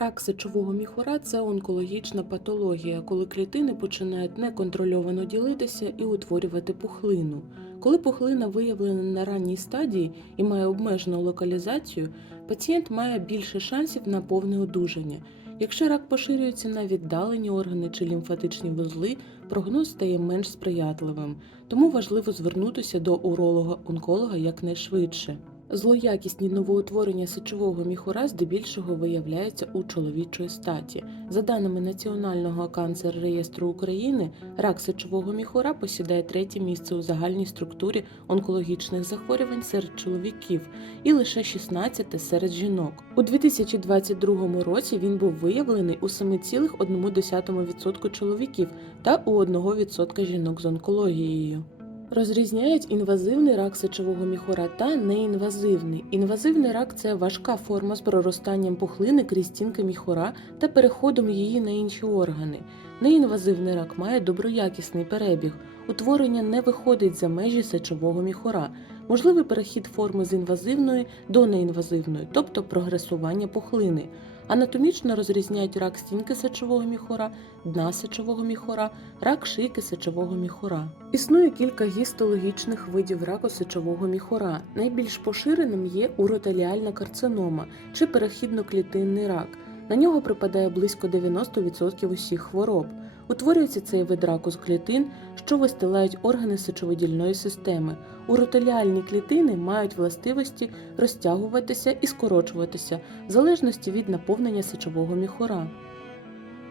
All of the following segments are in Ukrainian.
Рак сечового міхура це онкологічна патологія, коли клітини починають неконтрольовано ділитися і утворювати пухлину. Коли пухлина виявлена на ранній стадії і має обмежену локалізацію, пацієнт має більше шансів на повне одужання. Якщо рак поширюється на віддалені органи чи лімфатичні вузли, прогноз стає менш сприятливим, тому важливо звернутися до уролога-онколога якнайшвидше. Злоякісні новоутворення сечового міхура здебільшого виявляються у чоловічої статі. За даними Національного канцер-реєстру України, рак сечового міхура посідає третє місце у загальній структурі онкологічних захворювань серед чоловіків і лише 16 серед жінок. У 2022 році він був виявлений у 7,1% чоловіків та у 1% жінок з онкологією. Розрізняють інвазивний рак сечового міхура та неінвазивний. Інвазивний рак це важка форма з проростанням пухлини крізь стінки міхура та переходом її на інші органи. Неінвазивний рак має доброякісний перебіг. Утворення не виходить за межі сечового міхура. Можливий перехід форми з інвазивної до неінвазивної, тобто прогресування пухлини. Анатомічно розрізняють рак стінки сечового міхура, дна сечового міхура, рак шийки сечового міхура. Існує кілька гістологічних видів раку сечового міхура. Найбільш поширеним є уротеліальна карцинома чи перехідно-клітинний рак. На нього припадає близько 90% усіх хвороб. Утворюється цей вид раку з клітин, що вистилають органи сечовидільної системи. Уротеліальні клітини мають властивості розтягуватися і скорочуватися в залежності від наповнення сечового міхура.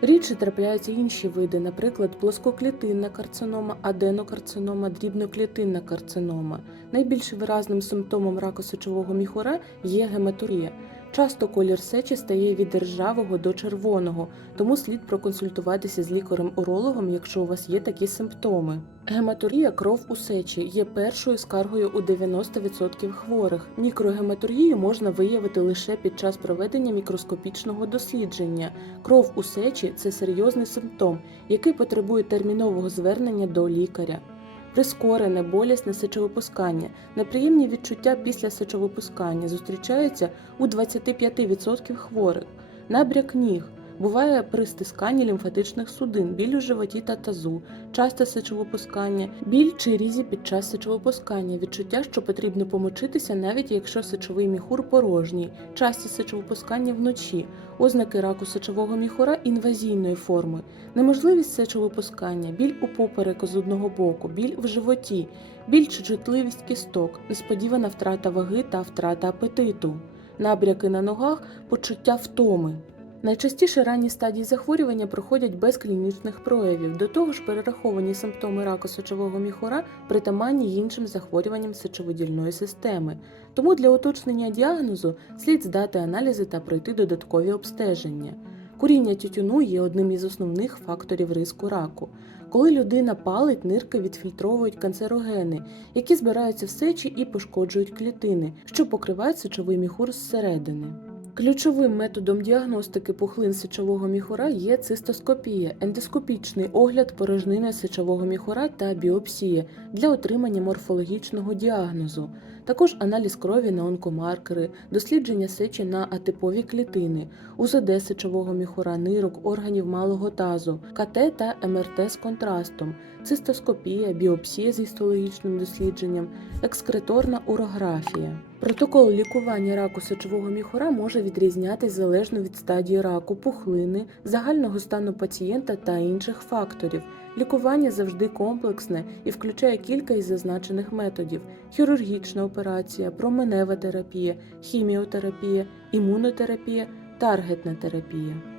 Рідше трапляються інші види, наприклад, плоскоклітинна карцинома, аденокарцинома, дрібноклітинна карцинома. Найбільш виразним симптомом раку сечового міхура є гематурія. Часто колір сечі стає від ржавого до червоного, тому слід проконсультуватися з лікарем-урологом, якщо у вас є такі симптоми. Гематурія кров у сечі є першою скаргою у 90% хворих. Мікрогематурію можна виявити лише під час проведення мікроскопічного дослідження. Кров у сечі це серйозний симптом, який потребує термінового звернення до лікаря. Прискорене, болісне сечовипускання, неприємні відчуття після сечовипускання зустрічаються у 25% хворих. Набряк ніг буває при стисканні лімфатичних судин, біль у животі та тазу, часте сечовипускання, біль чи різі під час сечовипускання, відчуття, що потрібно помочитися, навіть якщо сечовий міхур порожній, часті сечовипускання вночі, ознаки раку сечового міхура інвазійної форми, неможливість сечовипускання, біль у попереку з одного боку, біль в животі, біль чи чутливість кісток, несподівана втрата ваги та втрата апетиту, набряки на ногах, почуття втоми. Найчастіше ранні стадії захворювання проходять без клінічних проявів. До того ж, перераховані симптоми раку сечового міхура притаманні іншим захворюванням сечовидільної системи. Тому для уточнення діагнозу слід здати аналізи та пройти додаткові обстеження. Куріння тютюну є одним із основних факторів риску раку. Коли людина палить, нирки відфільтровують канцерогени, які збираються в сечі і пошкоджують клітини, що покривають сечовий міхур зсередини. Ключовим методом діагностики пухлин сечового міхура є цистоскопія, ендоскопічний огляд порожнини сечового міхура та біопсія для отримання морфологічного діагнозу, також аналіз крові на онкомаркери, дослідження сечі на атипові клітини, УЗД сечового міхура, нирок, органів малого тазу, КТ та МРТ з контрастом, цистоскопія, біопсія з гістологічним дослідженням, екскреторна урографія. Протокол лікування раку сечового міхура може відрізнятись залежно від стадії раку, пухлини, загального стану пацієнта та інших факторів. Лікування завжди комплексне і включає кілька із зазначених методів: хірургічна операція, променева терапія, хіміотерапія, імунотерапія, таргетна терапія.